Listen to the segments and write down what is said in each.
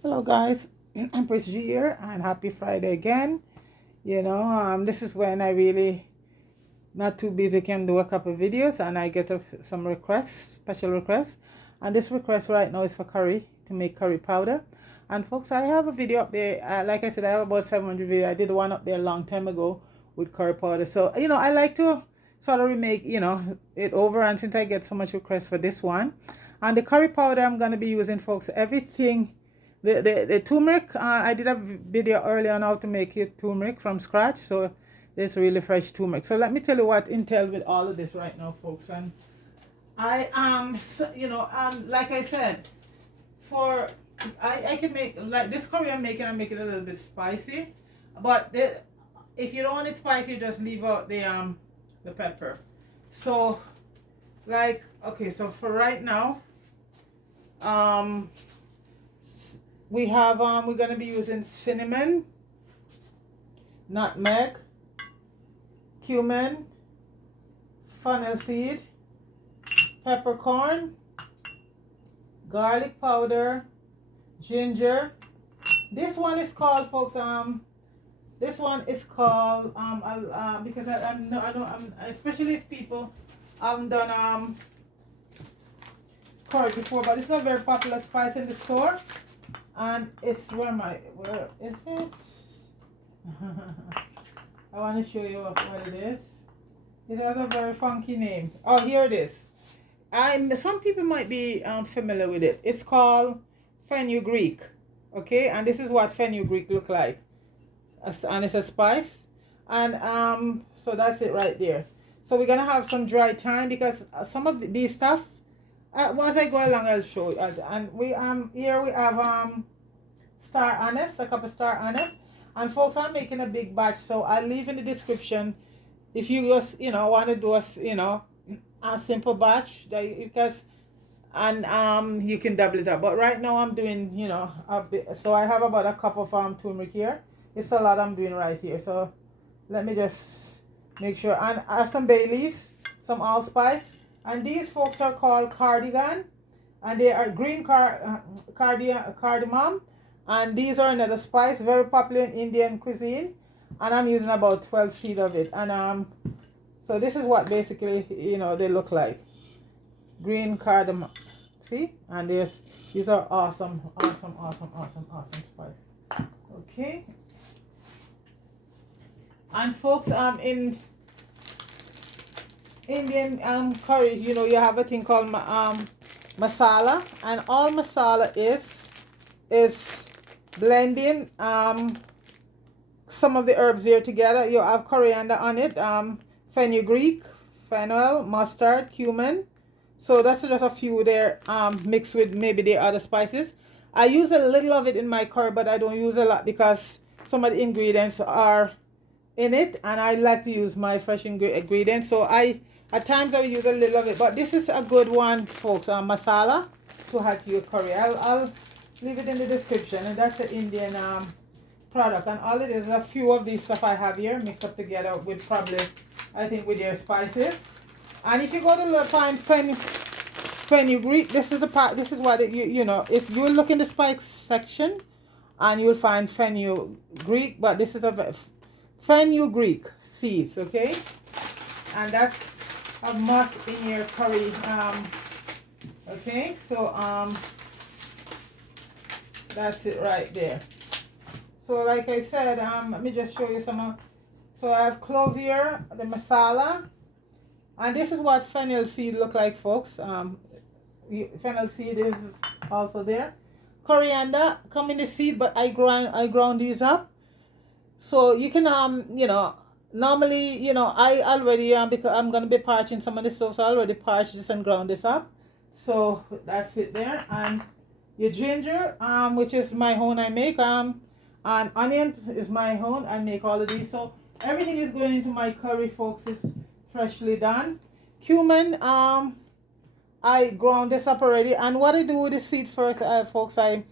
Hello guys, I'm Pris G here and happy Friday again. This is when I really not too busy can do a couple videos and I get some requests, special requests. And this request right now is for curry, to make curry powder. And folks, I have a video up there. Like I said, I have about 700 videos. I did one up there a long time ago with curry powder. So, I like to sort of remake, it over. And since I get so much requests for this one. And the curry powder I'm going to be using, folks, everything. The turmeric, I did a video earlier on how to make it turmeric from scratch. So it's really fresh turmeric. So let me tell you what entailed with all of this right now, folks. And like I said, for I can make like this curry I'm make it a little bit spicy, but if you don't want it spicy, you just leave out the pepper. So like okay, so for right now, we have we're gonna be using cinnamon, nutmeg, cumin, fennel seed, peppercorn, garlic powder, ginger. This one is called, folks. This one is called because I'm especially if people haven't done curry before, but this is a very popular spice in the store, and it's where is it? I want to show you what it is. It has a very funky name. Oh, here it is. Some people might be familiar with it. It's called Febugreek. Okay, and this is what Febugreek look like. And it's a spice. And so that's it right there. So we're gonna have some dry thyme because some of these stuff. Once I go along, I'll show you. And we here we have star anise, a cup of star anise. And folks, I'm making a big batch, so I'll leave in the description if you just want to do a simple batch because and you can double it up. But right now I'm doing a bit, so I have about a cup of turmeric here. It's a lot I'm doing right here. So let me just make sure, and add some bay leaf, some allspice, and these folks are called cardigan, and they are green cardamom, and these are another spice very popular in Indian cuisine, and I'm using about 12 seed of it. And so this is what basically they look like. Green cardamom, see, and these are awesome spice. Okay, and folks, in Indian curry, you have a thing called masala, and all masala is blending some of the herbs here together. You have coriander on it, fenugreek, fennel, mustard, cumin. So that's just a few there, mixed with maybe the other spices. I use a little of it in my curry, but I don't use a lot because some of the ingredients are in it, and I like to use my fresh ingredients. So at times I use a little of it, but this is a good one, folks. Masala to add to your curry. I'll leave it in the description, and that's the Indian product. And all it is a few of these stuff I have here mixed up together with probably, I think, with your spices. And if you go to find fenugreek, this is the part. This is what if you will look in the spice section, and you will find fenugreek. But this is a fenugreek seeds, okay? And that's a must in your curry. Okay, so that's it right there. So like I said, let me just show you some. So I have clove here, the masala. And this is what fennel seed look like, folks. Fennel seed is also there. Coriander come in the seed, but I ground these up. So you can normally I already because I'm gonna be parching some of this stuff, so I already parched this and ground this up. So that's it there. And your ginger, which is my own I make, and onion is my own. I make all of these. So everything is going into my curry, folks. It's freshly done. Cumin, I ground this up already. And what I do with the seed first, folks, I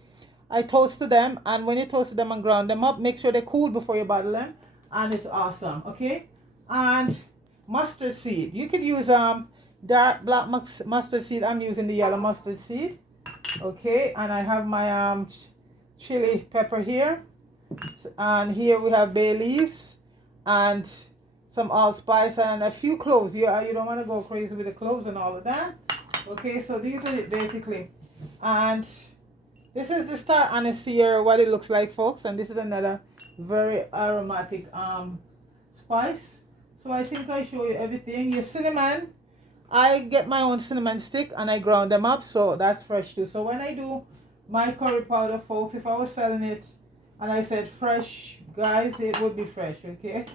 toasted them, and when you toasted them and ground them up, make sure they're cool before you bottle them, and it's awesome. Okay, and mustard seed, you could use dark black mustard seed. I'm using the yellow mustard seed. Okay, and I have my chili pepper here, and here we have bay leaves and some allspice and a few cloves. You don't want to go crazy with the cloves and all of that. Okay, so these are it basically, and this is the star anise here, what it looks like, folks, and this is another very aromatic spice. So I think I show you everything. Your cinnamon, I get my own cinnamon stick and I ground them up, so that's fresh too. So when I do my curry powder, folks, if I was selling it and I said fresh, guys, it would be fresh, okay?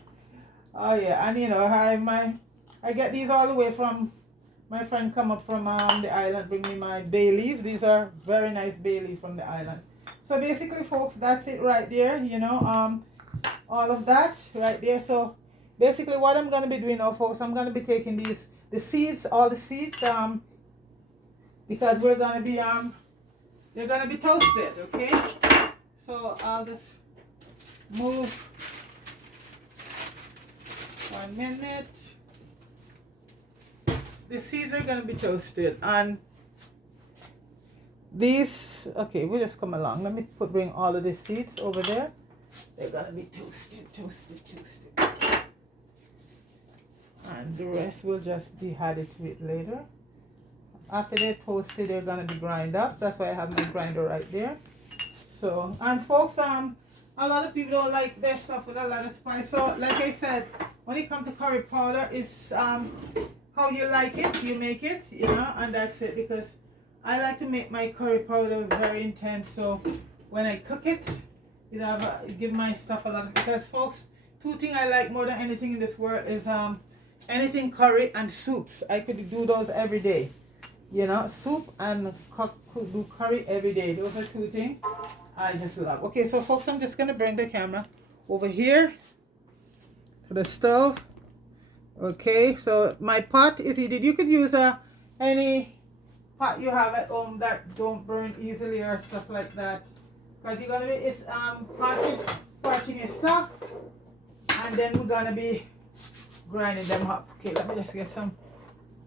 Oh yeah, and you know, I get these all the way from my friend come up from the island, bring me my bay leaves. These are very nice bay leaf from the island. So basically, folks, that's it right there, you know, all of that right there. So basically what I'm going to be doing now, folks, I'm going to be taking the seeds, all the seeds, because we're going to be, they're going to be toasted, okay? So I'll just move 1 minute. The seeds are going to be toasted, and these, okay, we'll just come along. Let me bring all of the seeds over there. They're going to be toasted. And the rest will just be added to it later. After they're toasted, they're going to be ground up. That's why I have my grinder right there. So, and folks, a lot of people don't like their stuff with a lot of spice. So, like I said, when it comes to curry powder, it's how you like it, you make it, you know, and that's it. Because I like to make my curry powder very intense. So, when I cook it, it give my stuff a lot. Because, folks, two things I like more than anything in this world is anything curry and soups. I could do those every day, you know, soup and do curry every day. Those are two things I just love. Okay, so folks, I'm just gonna bring the camera over here to the stove. Okay, so my pot is heated. You could use any pot you have at home that don't burn easily or stuff like that, because you're gonna be parching your stuff, and then we're gonna be grinding them up. Okay, let me just get some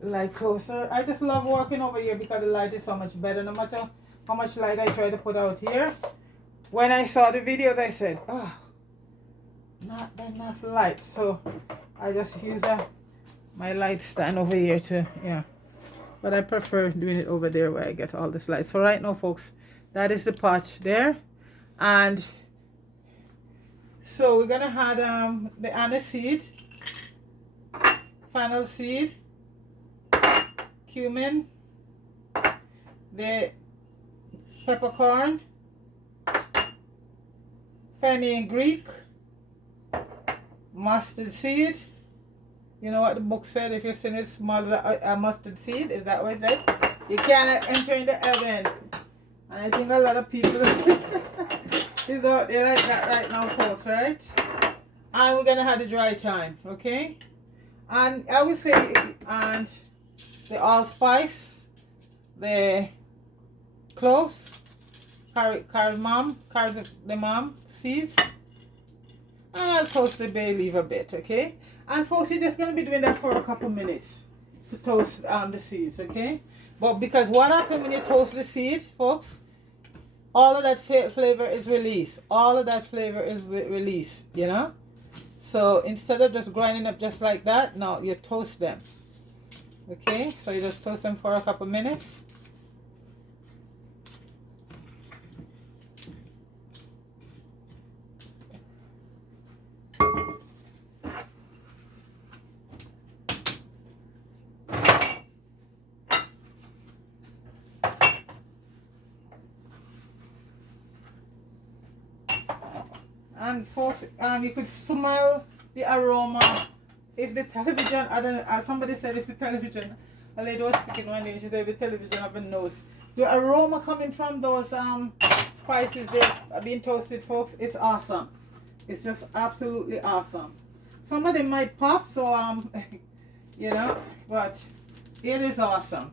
light closer. I just love working over here because the light is so much better. No matter how much light I try to put out here, when I saw the videos I said, oh, not enough light, so I just use my light stand over here to, yeah, but I prefer doing it over there where I get all this light. So right now, folks, that is the pot there, and so we're gonna add the anise seed, fennel seed, cumin, the peppercorn, Febugreek, mustard seed. You know what the book said, if you send a mustard seed, is that what it said? You cannot enter in the oven. And I think a lot of people is out there like that right now, folks, right? And we're gonna have the dry thyme, okay? And I would say, and the allspice, the cloves, cardamom seeds, and I'll toast the bay leaf a bit, okay? And folks, you're just gonna be doing that for a couple minutes to toast the seeds, okay? But because what happens when you toast the seed, folks, all of that flavor is released. All of that flavor is released, you know? So instead of just grinding up just like that, no, you toast them. Okay, so you just toast them for a couple minutes. And folks, you could smell the aroma. If the television, I don't know, somebody said if the television, a lady was speaking one day, and she said if the television have a nose. The aroma coming from those spices they are being toasted, folks, it's awesome. It's just absolutely awesome. Some of them might pop, so you know, but it is awesome.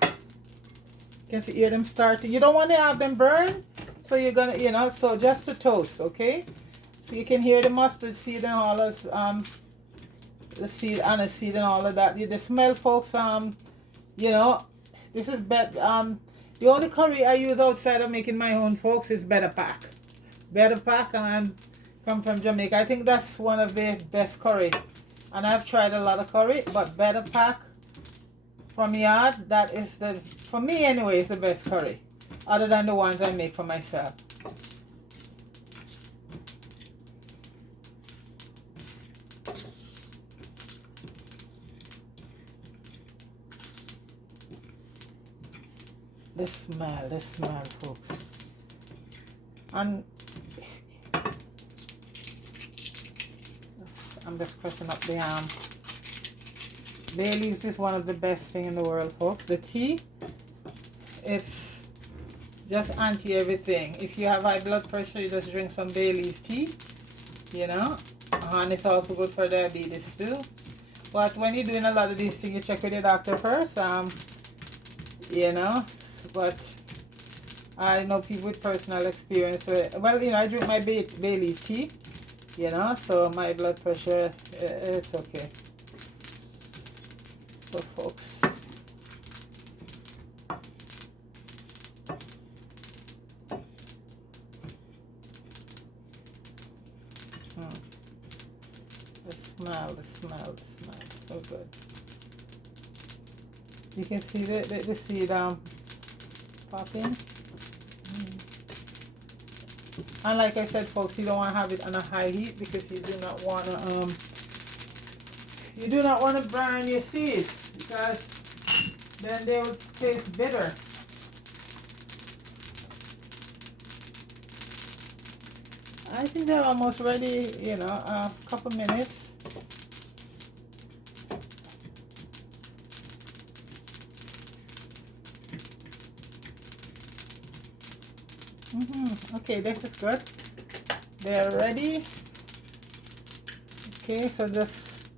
You can hear them starting. You don't want to have them burn, so you're gonna, you know, so just to toast, okay? So you can hear the mustard seed and all of the seed, anise seed and all of that. The smell, folks, you know, this is The only curry I use outside of making my own, folks, is Better Pack. Better Pack and come from Jamaica. I think that's one of the best curry. And I've tried a lot of curry, but Better Pack from yard, that is the, for me anyway, is the best curry. Other than the ones I make for myself. The smell, folks. And I'm just crushing up the bay leaves is one of the best thing in the world, folks. The tea is just anti everything. If you have high blood pressure, you just drink some bay leaf tea, you know. And it's also good for diabetes too. But when you're doing a lot of these things, you check with your doctor first, you know. But I know people with personal experience. Well, you know, I drink my bay leaf tea, you know, so my blood pressure, it's okay. So, folks, the smell, so good. You can see the seed popping. And like I said, folks, you don't want to have it on a high heat because you do not want to burn your seeds, because then they will taste bitter. I think they're almost ready, you know, a couple minutes. Okay, this is good. They're ready. Okay, so just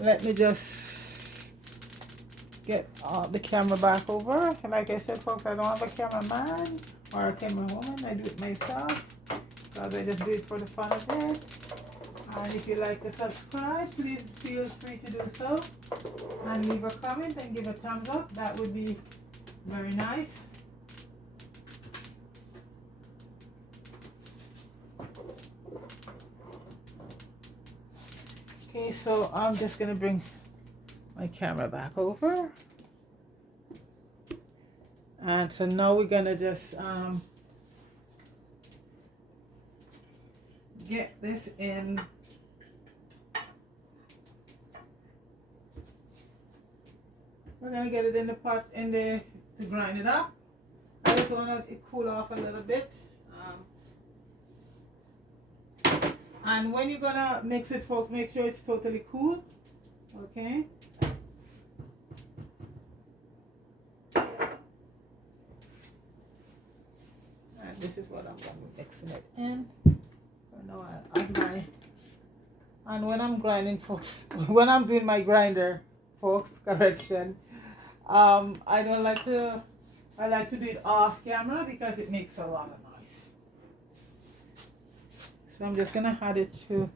let me just get the camera back over. Like I said, folks, I don't have a cameraman or a camera woman. I do it myself because I just do it for the fun of it. And if you like to subscribe, please feel free to do so. And leave a comment and give a thumbs up. That would be very nice. Okay, so I'm just going to bring my camera back over. And so now we're going to just get this in. We're going to get it in the pot to grind it up. I just want it to cool off a little bit. And when you're gonna mix it, folks, make sure it's totally cool. Okay. And this is what I'm gonna be mixing it in. So now I add my, and when I'm grinding, folks, when I'm doing my grinder, folks, correction, I don't like to, I like to do it off camera because it makes a lot of noise. So I'm just gonna add it to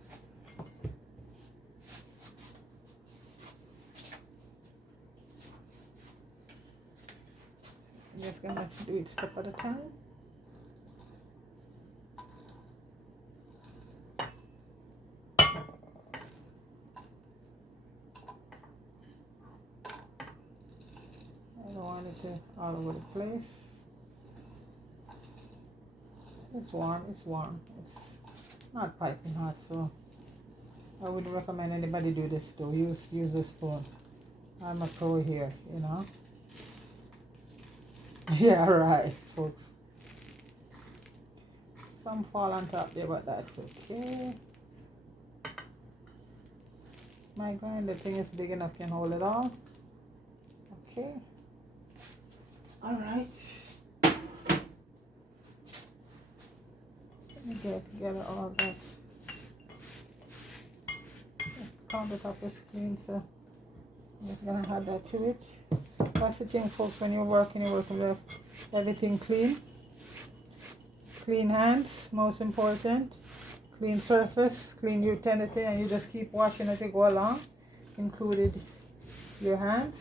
I'm just gonna do it step at a time. I don't want it to all over the place. It's warm, it's warm. It's not piping hot, so I wouldn't recommend anybody do this though. Use a spoon. I'm a pro here, you know. Yeah, right, folks. Some fall on top there, but that's okay. My grinder thing is big enough, can hold it all. Okay. All right. Let me get together all of that. Countertop is clean, so I'm just gonna add that to it. That's the thing, folks, when you're working with everything clean. Clean hands, most important. Clean surface, clean utility, and you just keep washing as you go along, included your hands.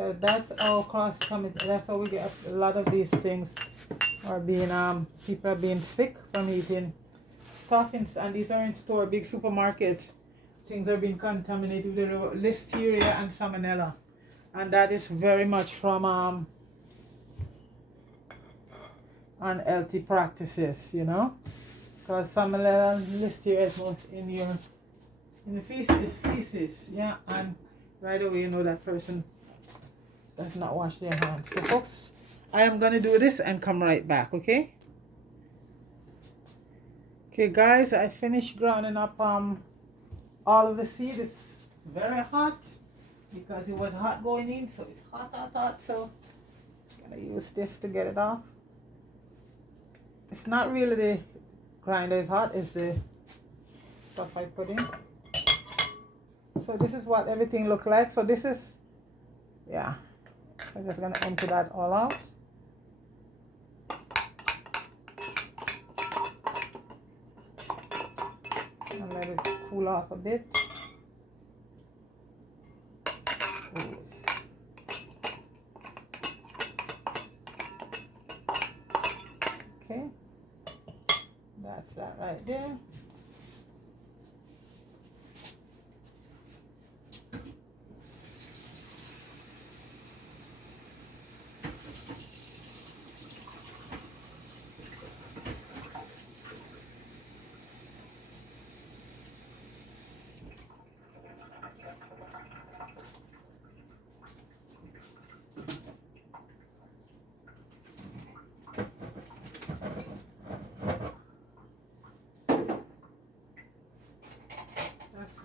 So that's how cross coming. That's how we get a lot of these things are being people are being sick from eating stuff and these are in store, big supermarkets. Things are being contaminated with listeria and salmonella, and that is very much from unhealthy practices, you know, because salmonella and listeria is most in the feces, yeah, and right away you know that person does not wash their hands. So folks, I am gonna do this and come right back, okay? Okay guys, I finished grounding up all of the seed. It's very hot because it was hot going in, so it's hot. So I'm gonna use this to get it off. It's not really the grinder is hot, it's the stuff I put in. So this is what everything looks like. So this is, yeah, I'm just gonna empty that all out. And let it cool off a bit. Okay, that's that right there.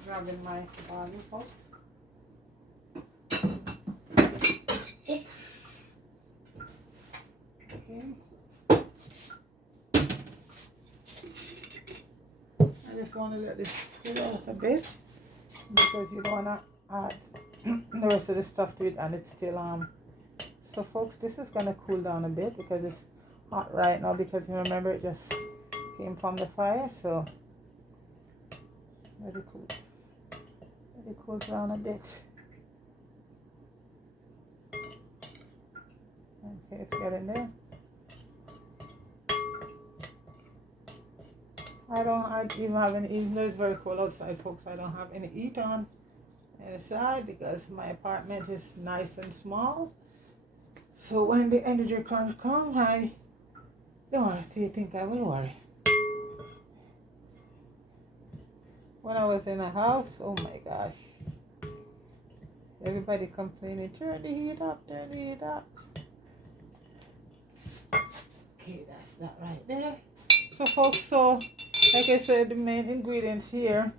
Grabbing my barley pots. Oops. Okay. I just want to let this cool out a bit because you don't want to add the rest of the stuff to it and it's still so folks, this is going to cool down a bit because it's hot right now, because you remember it just came from the fire. So let it cool. It cools down a bit. Okay, it's getting there. I even have any, even though it's very cold outside, folks, I don't have any heat on inside because my apartment is nice and small. So when the energy crunch comes, I don't think I will worry. When I was in a house, oh my gosh, everybody complaining, turn the heat up, turn the heat up. Okay, that's that right there. So folks, so like I said, the main ingredients here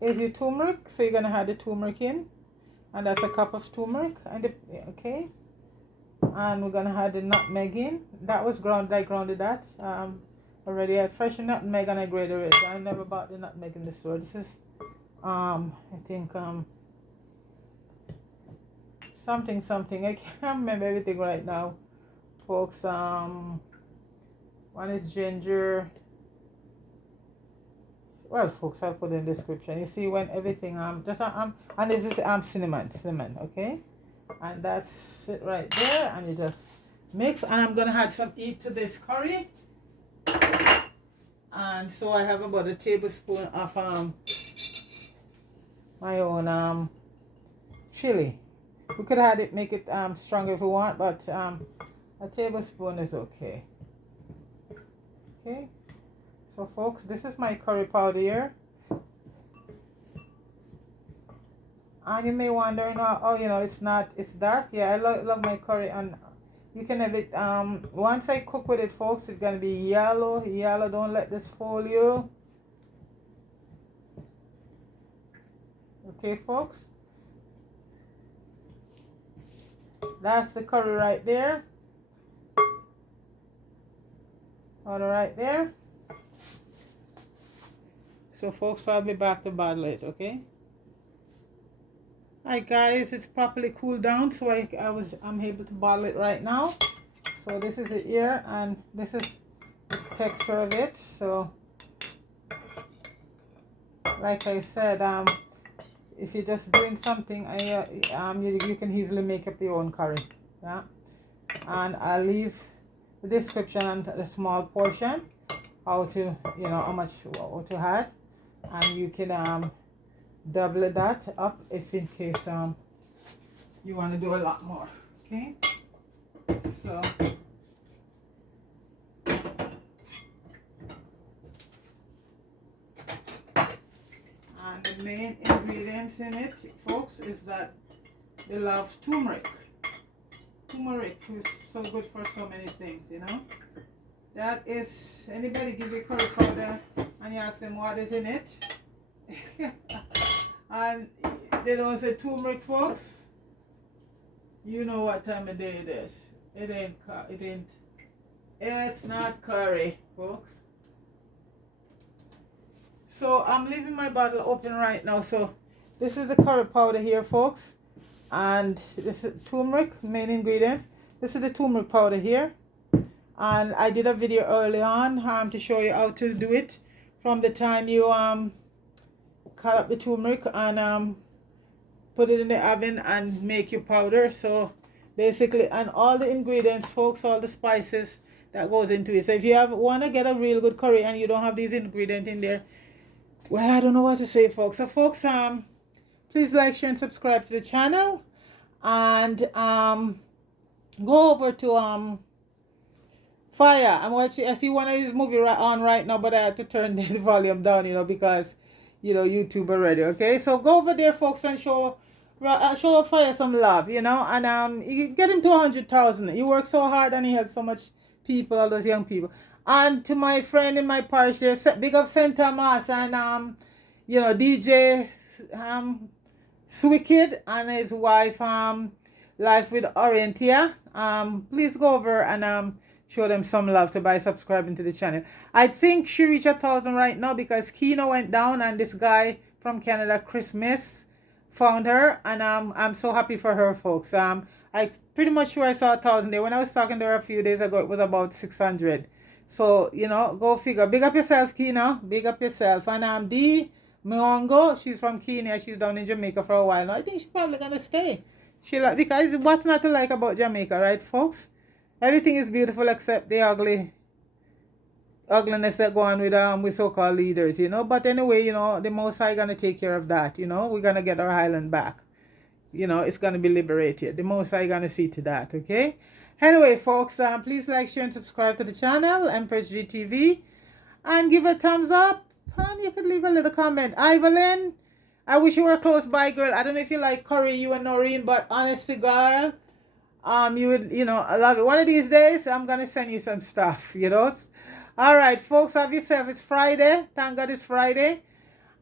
is your turmeric. So you're gonna add the turmeric in, and that's a cup of turmeric. And okay, and we're gonna add the nutmeg in. That was ground. I grounded that already. I freshened nutmeg and I grated it. I never bought the nutmeg in the store. This is I think something. I can't remember everything right now, folks. One is ginger. Well, folks, I'll put in the description. You see when everything and this is cinnamon, okay, and that's it right there. And you just mix. And I'm gonna add some heat to this curry. And so I have about a tablespoon of my own chili. We could add it, make it stronger if we want, but a tablespoon is okay. Okay, so folks, this is my curry powder here. And you may wonder, it's dark. Yeah, I love my curry, and you can have it once I cook with it, folks, it's gonna be yellow. Don't let this fool you. Okay, folks, that's the curry right there. All right there. So folks, I'll be back to bottle it, okay? Hi guys, it's properly cooled down, so I'm able to bottle it right now. So this is it here, and this is the texture of it. So like I said, if you're just doing something, you can easily make up your own curry. Yeah, and I'll leave the description and the small portion how to, you know, how much what to add, and you can double that up if in case you want to do a lot more. Okay, so and the main ingredients in it, folks, is that they love turmeric. Turmeric is so good for so many things, you know. That is, anybody give you curry powder and you ask them what is in it, and they don't say turmeric, folks, you know what time of day it is. It's not curry, folks. So I'm leaving my bottle open right now. So this is the curry powder here, folks, and this is turmeric, main ingredients. This is the turmeric powder here, and I did a video early on to show you how to do it from the time you cut up the turmeric and put it in the oven and make your powder. So basically, and all the ingredients, folks, all the spices that goes into it. So if you want to get a real good curry and you don't have these ingredients in there, well, I don't know what to say, folks. So folks, please like, share, and subscribe to the channel, and go over to Fire. I see one of these movie on right now, but I have to turn the volume down, you know, because, you know, YouTube already. Okay, so go over there, folks, and show Fire some love, you know, and you get him to 100,000. He works so hard and he helps so much people, all those young people. And to my friend in my parish there, big up St. Thomas, and you know, DJ Swicked and his wife Life with Orientia. Please go over and show them some love by subscribing to the channel. I think she reached 1,000 right now because Kino went down and this guy from Canada, Christmas, found her, and I'm so happy for her, folks. I pretty much sure I saw 1,000 there. When I was talking to her a few days ago, it was about 600. So, you know, go figure. Big up yourself, Kina. Big up yourself. And Dee Mwongo, she's from Kenya. She's down in Jamaica for a while now. I think she's probably gonna stay. Because what's not to like about Jamaica, right, folks? Everything is beautiful except the ugliness that go on with so-called leaders, you know. But anyway, you know, the Most High gonna take care of that. You know, we're gonna get our island back. You know, it's gonna be liberated. The Most High gonna see to that. Okay. Anyway, folks, please like, share, and subscribe to the channel, Empress GTV, and give a thumbs up, and you could leave a little comment. Evelyn, I wish you were close by, girl. I don't know if you like curry, you and Noreen, but honestly, girl, you would, you know, I love it. One of these days, I'm gonna send you some stuff, you know. All right, folks, have yourself. It's Friday. Thank God it's Friday.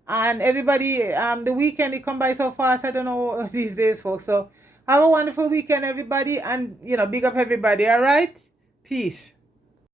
And everybody, the weekend, it come by so fast. I don't know these days, folks. So have a wonderful weekend, everybody. And, you know, big up everybody. All right? Peace.